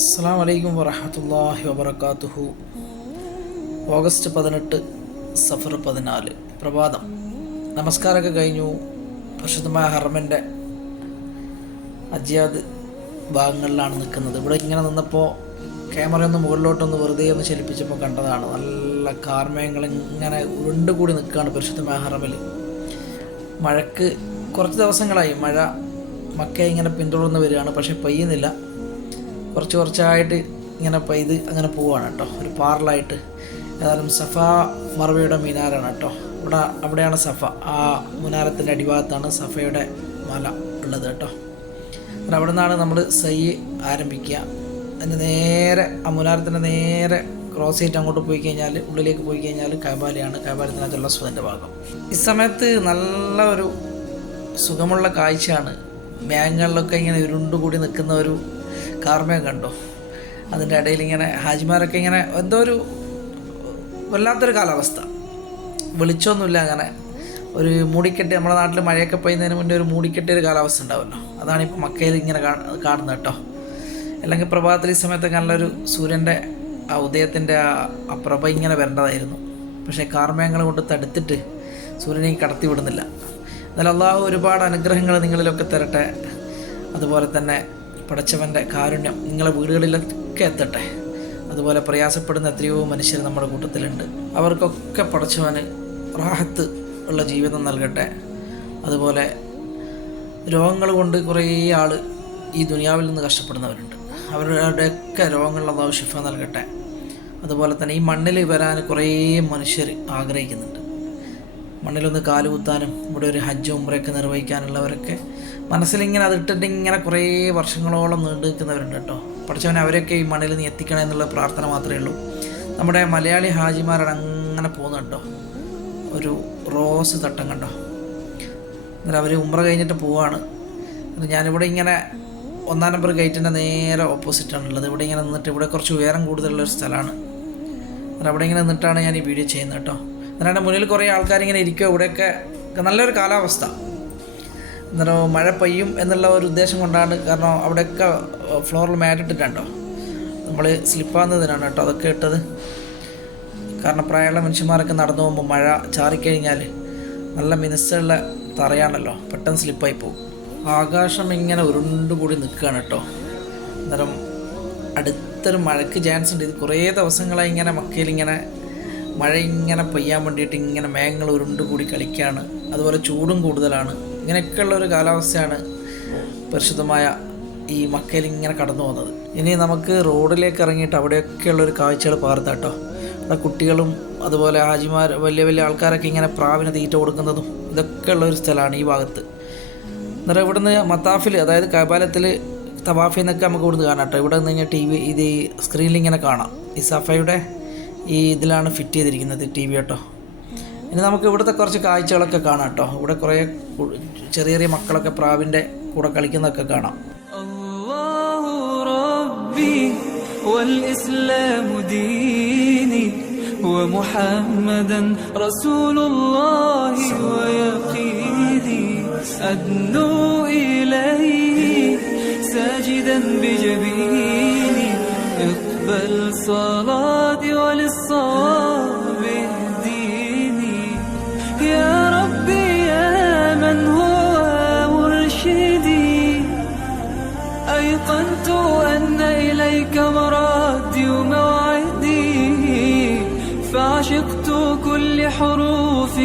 അസ്സാം വലൈക്കും വറഹമത്തല്ലാഹി വബർക്കാത്തുഹു ഓഗസ്റ്റ് പതിനെട്ട് സഫർ പതിനാല് പ്രഭാതം. നമസ്കാരമൊക്കെ കഴിഞ്ഞു. പ്രശുദ്ധമായ ഹർമന്റെ അജ്യാദ് ഭാഗങ്ങളിലാണ് നിൽക്കുന്നത്. ഇവിടെ ഇങ്ങനെ നിന്നപ്പോൾ ക്യാമറ ഒന്ന് മുകളിലോട്ടൊന്ന് വെറുതെ ഒന്ന് ചലിപ്പിച്ചപ്പോൾ കണ്ടതാണ്. നല്ല കാർമേഘങ്ങൾ ഇങ്ങനെ ഉരുണ്ടുകൂടി നിൽക്കുകയാണ് പരിശുദ്ധമായ ഹറമിൽ മഴക്ക് കുറച്ച് ദിവസങ്ങളായി. മഴ മക്ക ഇങ്ങനെ പിന്തുടർന്ന് വരികയാണ്. പക്ഷെ പെയ്യുന്നില്ല. കുറച്ച് കുറച്ചായിട്ട് ഇങ്ങനെ പെയ്ത് അങ്ങനെ പോവുകയാണ് കേട്ടോ. ഒരു പാറലായിട്ട്. ഏതായാലും സഫ മറവയുടെ മിനാരാണ് കേട്ടോ. ഇവിടെ അവിടെയാണ് സഫ. ആ മുനാരത്തിന്റെ അടിഭാഗത്താണ് സഫയുടെ മല ഉള്ളത് കേട്ടോ. അങ്ങനെ അവിടെ നിന്നാണ് നമ്മൾ സൈ ആരംഭിക്കുക. അതിന് നേരെ ആ മുനാരത്തിന്റെ നേരെ ക്രോസ് ചെയ്തിട്ട് അങ്ങോട്ട് പോയി കഴിഞ്ഞാൽ ഉള്ളിലേക്ക് പോയി കഴിഞ്ഞാൽ കൈബാലയാണ്. കൈബാലത്തിനകത്തുള്ള സുഖന്റെ ഭാഗം. ഈ സമയത്ത് നല്ല ഒരു സുഖമുള്ള കാഴ്ചയാണ്. മേഘങ്ങളിലൊക്കെ ഇങ്ങനെ ഉരുണ്ടുകൂടി നിൽക്കുന്ന ഒരു കാർമേഘം കണ്ടോ. അതിന്റെ ഇടയിൽ ഇങ്ങനെ ഹാജിമാരൊക്കെ ഇങ്ങനെ എന്തോ ഒരു വല്ലാത്തൊരു കാലാവസ്ഥ. വിളിച്ചൊന്നുമില്ല അങ്ങനെ. ഒരു മൂടിക്കെട്ടി നമ്മുടെ നാട്ടിൽ മഴയൊക്കെ പെയ്യുന്നതിന് മുന്നേ ഒരു മൂടിക്കെട്ടിയ ഒരു കാലാവസ്ഥ ഉണ്ടാവുമല്ലോ. അതാണ് ഇപ്പോൾ മക്കയിൽ ഇങ്ങനെ കാണുന്നത് കേട്ടോ. അല്ലെങ്കിൽ പ്രഭാതത്തിൽ ഈ സമയത്തൊക്കെ നല്ലൊരു സൂര്യന്റെ ആ ഉദയത്തിന്റെ ആ അപ്രഭ ഇങ്ങനെ വരേണ്ടതായിരുന്നു. പക്ഷേ കാർമേഘങ്ങൾ കൊണ്ട് തടുത്തിട്ട് സൂര്യനെ കടത്തി വിടുന്നില്ല. എന്നാൽ അള്ളാഹു ഒരുപാട് അനുഗ്രഹങ്ങൾ നിങ്ങളിലൊക്കെ തരട്ടെ. അതുപോലെ തന്നെ പടച്ചവന്റെ കാരുണ്യം നിങ്ങളെ വീടുകളിലൊക്കെ എത്തട്ടെ. അതുപോലെ പ്രയാസപ്പെടുന്ന എത്രയോ മനുഷ്യർ നമ്മുടെ കൂട്ടത്തിലുണ്ട്. അവർക്കൊക്കെ പടച്ചവന് റാഹത്ത് ഉള്ള ജീവിതം നൽകട്ടെ. അതുപോലെ രോഗങ്ങൾ കൊണ്ട് കുറേ ആൾ ഈ ദുനിയാവിൽ നിന്ന് കഷ്ടപ്പെടുന്നവരുണ്ട്. അവരുടെയൊക്കെ രോഗങ്ങളിൽ ശിഫ നൽകട്ടെ. അതുപോലെ തന്നെ ഈ മണ്ണിൽ വരാൻ കുറേ മനുഷ്യർ ആഗ്രഹിക്കുന്നുണ്ട്. മണ്ണിലൊന്ന് കാലുകുത്താനും ഇവിടെ ഒരു ഹജ്ജ് ഉമ്രയൊക്കെ നിർവഹിക്കാനുള്ളവരൊക്കെ മനസ്സിലിങ്ങനെ അതിട്ടിട്ട് ഇങ്ങനെ കുറേ വർഷങ്ങളോളം നീണ്ടു നിൽക്കുന്നവരുണ്ട് കേട്ടോ. പഠിച്ചവനെ അവരൊക്കെ ഈ മണ്ണിൽ നീ എത്തിക്കണം എന്നുള്ള പ്രാർത്ഥന മാത്രമേ ഉള്ളൂ. നമ്മുടെ മലയാളി ഹാജിമാരാണ് അങ്ങനെ പോകുന്നത് കേട്ടോ. ഒരു റോസ് തട്ടം കണ്ടോ? എന്നിട്ട് അവർ ഉമ്ര കഴിഞ്ഞിട്ട് പോവാണ്. ഞാനിവിടെ ഇങ്ങനെ ഒന്നാം നമ്പർ ഗേറ്റിന്റെ നേരെ ഓപ്പോസിറ്റാണ് ഉള്ളത്. ഇവിടെ ഇങ്ങനെ നിന്നിട്ട് ഇവിടെ കുറച്ച് ഉയരം കൂടുതലുള്ള ഒരു സ്ഥലമാണ്. എന്നിട്ട് അവിടെ ഇങ്ങനെ നിന്നിട്ടാണ് ഞാൻ ഈ വീഡിയോ ചെയ്യുന്നത് കേട്ടോ. എന്നിട്ട് മുന്നിൽ കുറേ ആൾക്കാരിങ്ങനെ ഇരിക്കുക ഇവിടെയൊക്കെ നല്ലൊരു കാലാവസ്ഥ. എന്നിട്ട് മഴ പെയ്യും എന്നുള്ള ഒരു ഉദ്ദേശം കൊണ്ടാണ് കാരണം അവിടെയൊക്കെ ഫ്ലോറിൽ മാറ്റിട്ടുണ്ടോ നമ്മൾ സ്ലിപ്പാകുന്നതിനാണ് കേട്ടോ അതൊക്കെ ഇട്ടത്. കാരണം പ്രായമുള്ള മനുഷ്യന്മാരൊക്കെ നടന്നു പോകുമ്പോൾ മഴ ചാറിക്കഴിഞ്ഞാൽ നല്ല മിനുസുള്ള തറയാണല്ലോ പെട്ടെന്ന് സ്ലിപ്പായി പോകും. ആകാശം ഇങ്ങനെ ഉരുണ്ടുകൂടി നിൽക്കുകയാണ് കേട്ടോ. അന്നേരം അടുത്തൊരു മഴയ്ക്ക് ചാൻസ് ഉണ്ട്. ഇത് കുറേ ദിവസങ്ങളായി ഇങ്ങനെ മക്കയിൽ ഇങ്ങനെ മഴ ഇങ്ങനെ പെയ്യാൻ വേണ്ടിയിട്ട് ഇങ്ങനെ മേഘങ്ങൾ ഉരുണ്ടുകൂടി കളിക്കുകയാണ്. അതുപോലെ ചൂടും കൂടുതലാണ്. ഇങ്ങനെയൊക്കെയുള്ള ഒരു കാലാവസ്ഥയാണ് പരിശുദ്ധമായ ഈ മക്കയിൽ ഇങ്ങനെ കടന്നു പോകുന്നത്. ഇനി നമുക്ക് റോഡിലേക്ക് ഇറങ്ങിയിട്ട് അവിടെയൊക്കെയുള്ള ഒരു കാഴ്ചകൾ പകർന്ന കേട്ടോ. അവിടെ കുട്ടികളും അതുപോലെ ഹാജിമാർ വലിയ വലിയ ആൾക്കാരൊക്കെ ഇങ്ങനെ പ്രാവിന് തീറ്റ കൊടുക്കുന്നതും ഇതൊക്കെ ഉള്ള ഒരു സ്ഥലമാണ് ഈ ഭാഗത്ത്. അന്നേരം ഇവിടുന്ന് മത്താഫിൽ അതായത് കബാലത്തിൽ തവാഫിൽ നിന്നൊക്കെ നമുക്ക് ഇവിടുന്ന് കാണാം കേട്ടോ. ഇവിടെ നിന്ന് ടി വി ഇത് സ്ക്രീനിൽ ഇങ്ങനെ കാണാം. ഈ സഫയുടെ ഈ ഇതിലാണ് ഫിറ്റ് ചെയ്തിരിക്കുന്നത് ടി വി കേട്ടോ. ഇനി നമുക്ക് ഇവിടുത്തെ കുറച്ച് കാഴ്ചകളൊക്കെ കാണാം കേട്ടോ ഇവിടെ കുറേ കു- ചെറിയ ചെറിയ മക്കളൊക്കെ പ്രാവിൻ്റെ കൂടെ കളിക്കുന്നതൊക്കെ കാണാം الله ربي والإسلام ديني ومحمدا رسول الله ويقيني أدنو إليه ساجدا بجبيني اقبل صلاتي وللصواب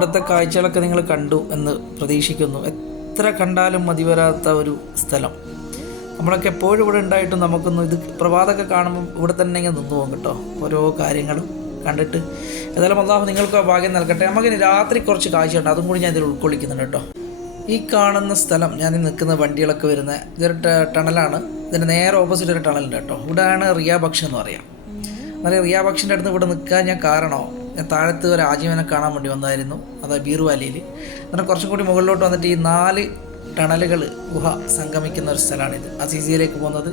ഇവിടുത്തെ കാഴ്ചകളൊക്കെ നിങ്ങൾ കണ്ടു എന്ന് പ്രതീക്ഷിക്കുന്നു. എത്ര കണ്ടാലും മതി വരാത്ത ഒരു സ്ഥലം. നമ്മളൊക്കെ എപ്പോഴും ഇവിടെ ഉണ്ടായിട്ടും നമുക്കൊന്നും ഇത് പ്രഭാതമൊക്കെ കാണുമ്പോൾ ഇവിടെ തന്നെ ഇങ്ങനെ നിന്നു പോകും കേട്ടോ. ഓരോ കാര്യങ്ങളും കണ്ടിട്ട്. ഏതായാലും അള്ളാഹു നിങ്ങൾക്ക് ആ ഭാഗ്യം നൽകട്ടെ. നമുക്കിനി രാത്രി കുറച്ച് കാഴ്ചയുണ്ട് അതും കൂടി ഞാൻ ഇതിൽ ഉൾക്കൊള്ളിക്കുന്നുണ്ട് കേട്ടോ. ഈ കാണുന്ന സ്ഥലം ഞാൻ നിൽക്കുന്ന വണ്ടികളൊക്കെ വരുന്ന ഇതൊരു ടണലാണ്. ഇതിന്റെ നേരെ ഓപ്പോസിറ്റ് ഒരു ടണലുണ്ട് കേട്ടോ. ഇവിടെയാണ് റിയാ ഭക്ഷ എന്ന് പറയാം. എന്നാൽ റിയാ ഭക്ഷിന്റെ അടുത്ത് ഇവിടെ നിൽക്കാൻ ഞാൻ കാരണോ താഴത്ത് ഒരു ആജീവനെ കാണാൻ വേണ്ടി വന്നായിരുന്നു. അത് ബീർവാലിയിൽ എന്നിട്ട് കുറച്ചും കൂടി മുകളിലോട്ട് വന്നിട്ട് ഈ നാല് ടണലുകൾ ഗുഹ സംഗമിക്കുന്ന ഒരു സ്ഥലമാണിത്. അസീസിയയിലേക്ക് പോകുന്നത്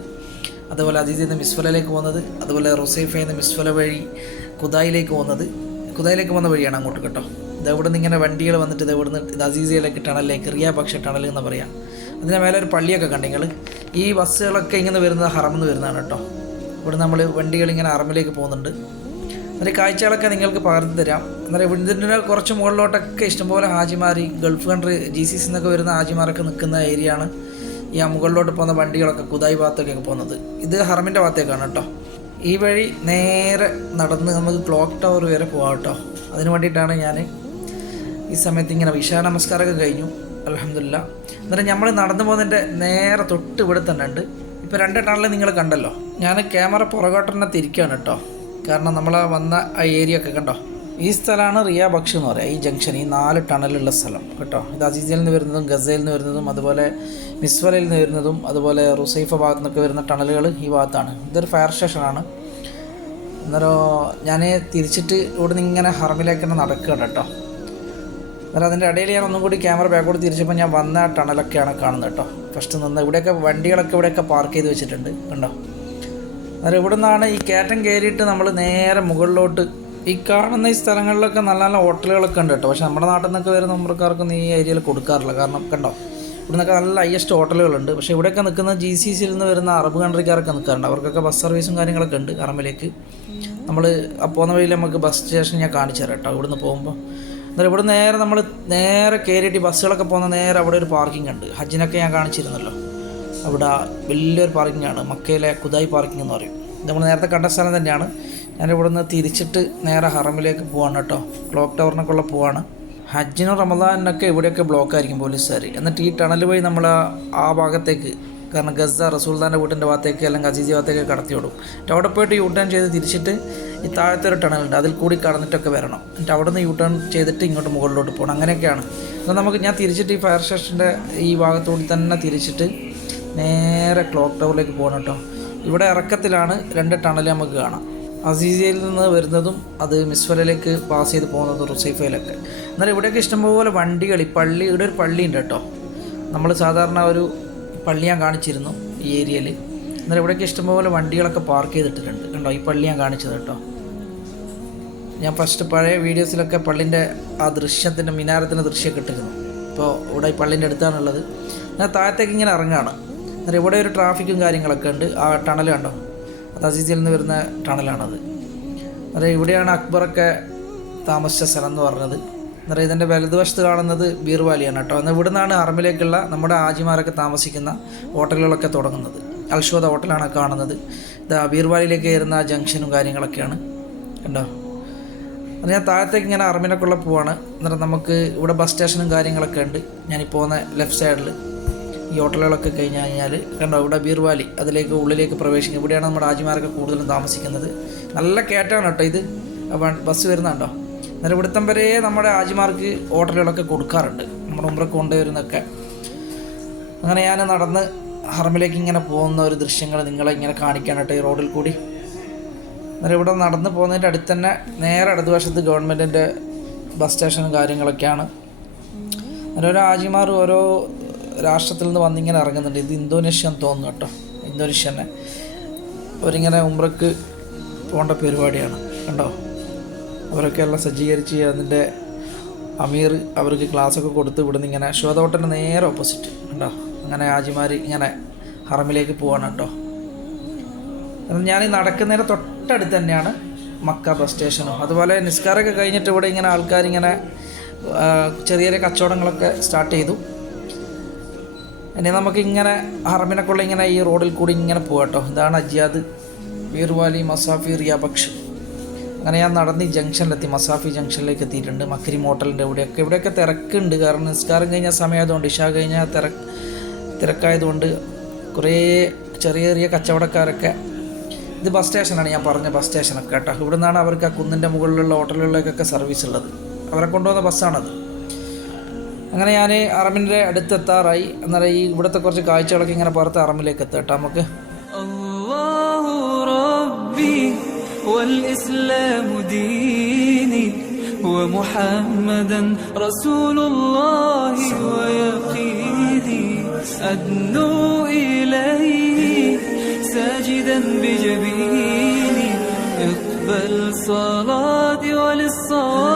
അതുപോലെ അതീതി നിന്ന് മിസ്ഫലയിലേക്ക് പോകുന്നത് അതുപോലെ റുസൈഫയിൽ നിന്ന് മിസ്ഫല വഴി കുദായിലേക്ക് പോകുന്നത്. കുദായിലേക്ക് പോകുന്ന വഴിയാണ് അങ്ങോട്ട് കേട്ടോ. ഇത് ഇവിടെ നിന്ന് ഇങ്ങനെ വണ്ടികൾ വന്നിട്ട് ഇത് ഇവിടെ നിന്ന് ഇത് അസീസിയയിലേക്ക് ടണലിലേക്ക് റിയാ പക്ഷ ടണൽ എന്ന് പറയാം. അതിന് മേലെ ഒരു പള്ളിയൊക്കെ കണ്ടെങ്കിൽ ഈ ബസ്സുകളൊക്കെ ഇങ്ങനെ വരുന്നത് ഹറമെന്ന് വരുന്നതാണ് കേട്ടോ. ഇവിടെ നമ്മൾ വണ്ടികൾ ഇങ്ങനെ അറമിലേക്ക് പോകുന്നുണ്ട്. അതിൽ കാഴ്ചകളൊക്കെ നിങ്ങൾക്ക് പകർന്നു തരാം. എന്നാൽ ഇതിന്റെ കുറച്ച് മുകളിലോട്ടൊക്കെ ഇഷ്ടംപോലെ ഹാജിമാർ ഈ Gulf country G C C എന്നൊക്കെ വരുന്ന ഹാജിമാരൊക്കെ നിൽക്കുന്ന ഏരിയ ആണ്. ഈ ആ മുകളിലോട്ട് പോകുന്ന വണ്ടികളൊക്കെ കുതായി ഭാഗത്തൊക്കെ പോകുന്നത്. ഇത് ഹറമിന്റെ ഭാഗത്തേക്കാണ് കേട്ടോ. ഈ വഴി നേരെ നടന്ന് നമുക്ക് ക്ലോക്ക് ടവർ വരെ പോകാം കേട്ടോ. അതിന് വേണ്ടിയിട്ടാണ് ഞാൻ ഈ സമയത്ത് ഇങ്ങനെ വിശാല നമസ്കാരമൊക്കെ കഴിഞ്ഞു. അലഹമില്ല എന്നിട്ട് നമ്മൾ നടന്നു പോകുന്നതിന്റെ നേരെ തൊട്ട് ഇവിടെ തന്നെ ഉണ്ട്. ഇപ്പോൾ രണ്ട് ടണലിൽ നിങ്ങൾ കണ്ടല്ലോ. ഞാൻ ക്യാമറ പുറകോട്ടെന്നെ തിരിക്കുകയാണ് കേട്ടോ. കാരണം നമ്മൾ വന്ന ആ ഏരിയ ഒക്കെ കണ്ടോ? ഈ സ്ഥലമാണ് റിയ ബക്ഷ് എന്ന് പറയുക ഈ ജംഗ്ഷൻ ഈ നാല് ടണലുള്ള സ്ഥലം. കേട്ടോ? ഇത് അസീസിൽ നിന്ന് വരുന്നതും ഗസയിൽ നിന്ന് വരുന്നതും അതുപോലെ മിസ്വലയിൽ നിന്ന് വരുന്നതും അതുപോലെ റുസൈഫ ഭാഗത്തു നിന്നൊക്കെ വരുന്ന ടണലുകൾ ഈ ഭാഗത്താണ്. ഇതൊരു ഫയർ സ്റ്റേഷനാണ് അന്നേരം ഞാൻ തിരിച്ചിട്ട് ഇവിടെ നിന്ന് ഇങ്ങനെ ഹർമിലേക്ക് തന്നെ നടക്കുകയാണ് കേട്ടോ. അന്നേരം അതിന്റെ ഇടയിൽ ഞാൻ ഒന്നും കൂടി ക്യാമറ ബാക്കോട്ട് തിരിച്ചപ്പോൾ ഞാൻ വന്ന ടണലൊക്കെയാണ് കാണുന്നത് കേട്ടോ. ഫസ്റ്റ് നിന്ന് ഇവിടെയൊക്കെ വണ്ടികളൊക്കെ ഇവിടെയൊക്കെ പാർക്ക് ചെയ്ത് വെച്ചിട്ടുണ്ട്. കണ്ടോ? അന്നേരം ഇവിടെ നിന്നാണ് ഈ കയറ്റം കയറിയിട്ട് നമ്മൾ നേരെ മുകളിലോട്ട് ഈ കാണുന്ന ഈ സ്ഥലങ്ങളിലൊക്കെ നല്ല നല്ല ഹോട്ടലുകളൊക്കെ ഉണ്ട് കേട്ടോ. പക്ഷെ നമ്മുടെ നാട്ടിൽ നിന്നൊക്കെ വരുന്ന നമ്മൾക്കാർക്കൊന്നും ഈ ഏരിയയിൽ കൊടുക്കാറില്ല. കാരണം കണ്ടോ ഇവിടെ നിന്നൊക്കെ നല്ല ഹയസ്റ്റ് ഹോട്ടലുകളുണ്ട്. പക്ഷേ ഇവിടെയൊക്കെ നിൽക്കുന്ന ജി സി സിയിൽ നിന്ന് വരുന്ന അറബ് കൺട്രിക്കാരൊക്കെ നിൽക്കാറുണ്ട്. അവർക്കൊക്കെ ബസ് സർവീസും കാര്യങ്ങളൊക്കെ ഉണ്ട് അറമ്പിലേക്ക്. നമ്മൾ പോകുന്ന വഴിയിൽ നമുക്ക് ബസ് സ്റ്റേഷൻ ഞാൻ കാണിച്ചു തരാം കേട്ടോ ഇവിടുന്ന് പോകുമ്പോൾ എന്നാലും ഇവിടെ നേരെ നമ്മൾ നേരെ കയറിയിട്ട് ബസ്സുകളൊക്കെ പോകുന്ന നേരെ അവിടെ ഒരു പാർക്കിംഗ് ഉണ്ട്. ഹജ്ജിനൊക്കെ ഞാൻ കാണിച്ചിരുന്നല്ലോ. അവിടെ വലിയൊരു പാർക്കിംഗ് ആണ് മക്കയിലെ കുതായി പാർക്കിംഗ് എന്ന് പറയും. നമ്മൾ നേരത്തെ കണ്ട സ്ഥലം തന്നെയാണ്. ഞാനിവിടെ നിന്ന് തിരിച്ചിട്ട് നേരെ ഹറമിലേക്ക് പോവാണ് കേട്ടോ. ക്ലോക്ക് ടവറിനൊക്കെ ഉള്ള പോവാണ്. ഹജ്ജിനും റമദാനിനൊക്കെ ഇവിടെയൊക്കെ ബ്ലോക്ക് ആയിരിക്കും പോലീസുകാർ എന്നിട്ട് ഈ ടണൽ വഴി നമ്മൾ ആ- ആ ഭാഗത്തേക്ക് കാരണം ഗസ റസൂൽദാന്റെ വീട്ടിന്റെ ഭാഗത്തേക്ക് അല്ലെങ്കിൽ അസീസി ഭാഗത്തേക്ക് കടത്തി വിടും. എന്നിട്ട് അവിടെ പോയിട്ട് യൂ ടേൺ ചെയ്ത് തിരിച്ചിട്ട് ഈ താഴത്തെ ഒരു ടണലുണ്ട് അതിൽ കൂടി കടന്നിട്ടൊക്കെ വരണം. എന്നിട്ട് അവിടെ നിന്ന് യൂ ടേൺ ചെയ്തിട്ട് ഇങ്ങോട്ട് മുകളിലോട്ട് പോകണം. അങ്ങനെയൊക്കെയാണ്. അപ്പോൾ നമുക്ക് ഞാൻ തിരിച്ചിട്ട് ഈ ഫയർ സ്റ്റേഷന്റെ ഈ ഭാഗത്തോട് തന്നെ തിരിച്ചിട്ട് നേരെ ക്ലോക്ക് ടവറിലേക്ക് പോകണം കേട്ടോ. ഇവിടെ ഇറക്കത്തിലാണ് രണ്ട് ടണൽ നമുക്ക് കാണാം. അസീസിയയിൽ നിന്ന് വരുന്നതും അത് മിസ്വലയിലേക്ക് പാസ് ചെയ്ത് പോകുന്നതും റുസൈഫയിലൊക്കെ. എന്നാൽ ഇവിടെയൊക്കെ ഇഷ്ടംപോലെ വണ്ടികൾ ഈ പള്ളി ഇവിടെ ഒരു പള്ളിയുണ്ട് കേട്ടോ. നമ്മൾ സാധാരണ ഒരു പള്ളി ഞാൻ കാണിച്ചിരുന്നു ഈ ഏരിയയിൽ എന്നാൽ ഇവിടെയൊക്കെ ഇഷ്ടംപോലെ വണ്ടികളൊക്കെ പാർക്ക് ചെയ്തിട്ടിട്ടുണ്ട്. കണ്ടോ ഈ പള്ളി ഞാൻ കാണിച്ചത് കേട്ടോ. ഞാൻ ഫസ്റ്റ് പഴയ വീഡിയോസിലൊക്കെ പള്ളിന്റെ ആ ദൃശ്യത്തിന്റെ മിനാരത്തിന്റെ ദൃശ്യമൊക്കെ ഇട്ടിരുന്നു. ഇപ്പോൾ ഇവിടെ ഈ പള്ളിന്റെ അടുത്താണുള്ളത്. ഞാൻ താഴത്തേക്ക് ഇങ്ങനെ ഇറങ്ങുകയാണ്. അന്നേരം ഇവിടെ ഒരു ട്രാഫിക്കും കാര്യങ്ങളൊക്കെ ഉണ്ട്. ആ ടണൽ കണ്ടോ? അത് അസീസിൽ നിന്ന് വരുന്ന ടണലാണത്. അന്നേരം ഇവിടെയാണ് അക്ബറൊക്കെ താമസിച്ച സ്ഥലം എന്ന് പറഞ്ഞത്. അന്നേരം ഇതിന്റെ വലതുവശത്ത് കാണുന്നത് ബീർവാലിയാണ് കേട്ടോ. എന്നാൽ ഇവിടെ നിന്നാണ് അറമിലേക്കുള്ള നമ്മുടെ ആജിമാരൊക്കെ താമസിക്കുന്ന ഹോട്ടലുകളൊക്കെ തുടങ്ങുന്നത്. അൽഷോദ ഹോട്ടലാണ് കാണുന്നത്. ഇത് ബീർവാലിയിലേക്ക് കയറുന്ന ജംഗ്ഷനും കാര്യങ്ങളൊക്കെയാണ്. കണ്ടോ? അത് ഞാൻ താഴത്തേക്ക് ഇങ്ങനെ അറമിനൊക്കെ ഉള്ള പോവാണ്. എന്നിട്ട് നമുക്ക് ഇവിടെ ബസ് സ്റ്റേഷനും കാര്യങ്ങളൊക്കെ ഉണ്ട്. ഞാനീ പോകുന്ന ലെഫ്റ്റ് സൈഡിൽ ഈ ഹോട്ടലുകളൊക്കെ കഴിഞ്ഞ് കഴിഞ്ഞാൽ കണ്ടോ ഇവിടെ ബീർവാലി അതിലേക്ക് ഉള്ളിലേക്ക് പ്രവേശിക്കുക ഇവിടെയാണ് നമ്മുടെ ആജിമാരൊക്കെ കൂടുതലും താമസിക്കുന്നത്. നല്ല കയറ്റാണ് കേട്ടോ ഇത്. ബസ് വരുന്നുണ്ടോ? എന്നാലും ഇവിടുത്തം വരെ നമ്മുടെ ആജിമാർക്ക് ഹോട്ടലുകളൊക്കെ കൊടുക്കാറുണ്ട്. നമ്മുടെ ഉമ്രക്ക് കൊണ്ടുവരുന്നൊക്കെ അങ്ങനെ ഞാൻ നടന്ന് ഹർമിലേക്ക് ഇങ്ങനെ പോകുന്ന ഒരു ദൃശ്യങ്ങൾ നിങ്ങളെ ഇങ്ങനെ കാണിക്കാനായിട്ട് ഈ റോഡിൽ കൂടി. അന്നേരം ഇവിടെ നടന്ന് പോകുന്നതിന്റെ അടുത്ത് തന്നെ നേരെ അടുത്ത ഗവൺമെന്റിന്റെ ബസ് സ്റ്റേഷനും കാര്യങ്ങളൊക്കെയാണ്. ഓരോ ആജിമാർ ഓരോ രാഷ്ട്രത്തിൽ നിന്ന് വന്നിങ്ങനെ ഇറങ്ങുന്നുണ്ട്. ഇത് ഇന്തോനേഷ്യ എന്ന് തോന്നുന്നു കേട്ടോ. ഇന്തോനേഷ്യ തന്നെ അവരിങ്ങനെ ഉമ്രക്ക് പോകേണ്ട പരിപാടിയാണ്. കണ്ടോ? അവരൊക്കെ എല്ലാം സജ്ജീകരിച്ച് അതിന്റെ അമീർ അവർക്ക് ക്ലാസ്സൊക്കെ കൊടുത്ത് ഇവിടുന്ന് ഇങ്ങനെ ശോധോട്ടന്റെ നേരെ ഓപ്പോസിറ്റ് കണ്ടോ? അങ്ങനെ ആജിമാരി ഇങ്ങനെ ഹറമിലേക്ക് പോവാണ് കേട്ടോ. ഞാൻ ഈ നടക്കുന്നതിന് തൊട്ടടുത്ത് തന്നെയാണ് മക്ക ബസ് സ്റ്റേഷനും അതുപോലെ നിസ്കാരമൊക്കെ കഴിഞ്ഞിട്ട് ഇവിടെ ഇങ്ങനെ ആൾക്കാർ ഇങ്ങനെ ചെറിയ ചെറിയ കച്ചവടങ്ങളൊക്കെ സ്റ്റാർട്ട് ചെയ്തു. ഇനി നമുക്ക് ഇങ്ങനെ ഹറമിനൊക്കെയുള്ള ഇങ്ങനെ ഈ റോഡിൽ കൂടി ഇങ്ങനെ പോകട്ടോ ഇതാണ് അജിയാദ് വീർവാലി മസാഫി റിയാബക്ഷ് അങ്ങനെ ഞാൻ നടന്ന് ഈ ജംഗ്ഷനിലെത്തി. മസാഫി ജംഗ്ഷനിലേക്ക് എത്തിയിട്ടുണ്ട്. മക്കരി മോട്ടലിന്റെ ഇവിടെയൊക്കെ. ഇവിടെയൊക്കെ തിരക്കുണ്ട്. കാരണം നിസ്കാരം കഴിഞ്ഞ സമയമായതുകൊണ്ട് ഇഷ കഴിഞ്ഞാൽ തിര തിരക്കായതുകൊണ്ട് കുറേ ചെറിയ ചെറിയ കച്ചവടക്കാരൊക്കെ ഇത് ബസ് സ്റ്റേഷനാണ് ഞാൻ പറഞ്ഞ ബസ് സ്റ്റേഷനൊക്കെ കേട്ടോ. ഇവിടെ നിന്നാണ് അവർക്ക് ആ കുന്നിന്റെ മുകളിലുള്ള ഹോട്ടലുകളിലേക്കൊക്കെ സർവീസ് ഉള്ളത്. അവരെ കൊണ്ടുവന്ന ബസ്സാണത്. അങ്ങനെ ഞാൻ അറമിൻ്റെ അടുത്തെത്താറായി അന്നേരം ഈ ഇവിടുത്തെ കുറച്ച് കാഴ്ചകളൊക്കെ ഇങ്ങനെ പുറത്ത് അറമിലേക്ക് എത്താം കേട്ടോ നമുക്ക് الله ربي والإسلام ديني ومحمدا رسول الله ويقيني أدنو إليه ساجدا بجبيني اقبل صلاتي وللصواب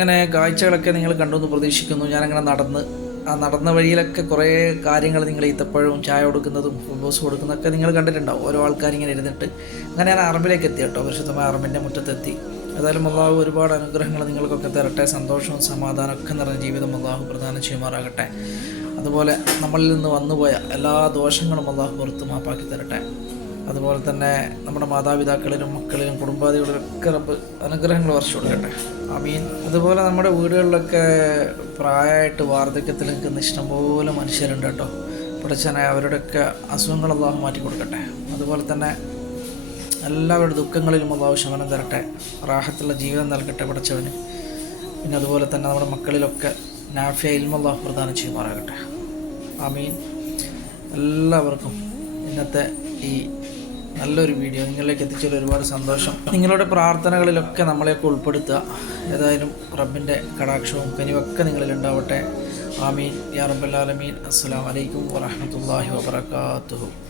അങ്ങനെ കാഴ്ചകളൊക്കെ നിങ്ങൾ കണ്ടെന്ന് പ്രതീക്ഷിക്കുന്നു. ഞാനങ്ങനെ നടന്ന് ആ നടന്ന വഴിയിലൊക്കെ കുറേ കാര്യങ്ങൾ നിങ്ങൾ ഈത്തപ്പഴവും ചായ കൊടുക്കുന്നതും ഫുട്ബോസ് കൊടുക്കുന്നതൊക്കെ നിങ്ങൾ കണ്ടിട്ടുണ്ടാവും. ഓരോ ആൾക്കാരിങ്ങനെ ഇരുന്നിട്ട്. അങ്ങനെ ഞാൻ അറബിലേക്ക് എത്തി കേട്ടോ. പരിശുദ്ധമായ അറബിന്റെ മുറ്റത്തെത്തി. ഏതായാലും അള്ളാഹു ഒരുപാട് അനുഗ്രഹങ്ങൾ നിങ്ങൾക്കൊക്കെ തരട്ടെ. സന്തോഷവും സമാധാനവും ഒക്കെ നിറഞ്ഞ ജീവിതം അള്ളാഹു പ്രദാനം ചെയ്യുമാറാകട്ടെ. അതുപോലെ നമ്മളിൽ നിന്ന് വന്നുപോയ എല്ലാ ദോഷങ്ങളും അള്ളാഹു പുറത്ത് മാപ്പാക്കി തരട്ടെ. അതുപോലെ തന്നെ നമ്മുടെ മാതാപിതാക്കളിലും മക്കളിലും കുടുംബാദികളിലും ഒക്കെ റബ്ബ് അനുഗ്രഹങ്ങൾ വർഷം കൊടുക്കട്ടെ ആമീൻ. അതുപോലെ നമ്മുടെ വീടുകളിലൊക്കെ പ്രായമായിട്ട് വാർദ്ധക്യത്തിൽ നിൽക്കുന്ന ഇഷ്ടംപോലെ മനുഷ്യരുണ്ട് കേട്ടോ. പഠിച്ചനെ അവരുടെയൊക്കെ അസുഖങ്ങൾ മാറ്റി കൊടുക്കട്ടെ. അതുപോലെ തന്നെ എല്ലാവരുടെ ദുഃഖങ്ങളിലും അള്ളാഹു ശമനം തരട്ടെ. റാഹത്തുള്ള ജീവിതം നൽകട്ടെ പഠിച്ചവന് പിന്നെ അതുപോലെ തന്നെ നമ്മുടെ മക്കളിലൊക്കെ നാഫിയ ഇൽമുള്ള പ്രദാനം ചെയ്യുമാറാകട്ടെ. ആമീൻ. എല്ലാവർക്കും ഇന്നത്തെ ഈ നല്ലൊരു വീഡിയോ. നിങ്ങളിലേക്ക് എത്തിച്ചതിൽ ഒരുപാട് സന്തോഷം. നിങ്ങളുടെ പ്രാർത്ഥനകളിലൊക്കെ നമ്മളെയൊക്കെ ഉൾപ്പെടുത്തുക. ഏതായാലും റബ്ബിന്റെ കടാക്ഷവും കനിവൊക്കെ നിങ്ങളിൽ ഉണ്ടാവട്ടെ. ആമീൻ. യാ റബ്ബല്ലാലമീൻ അസ്സലാമു അലൈക്കും വറഹ്മത്തുള്ളാഹി വബറകാതുഹു.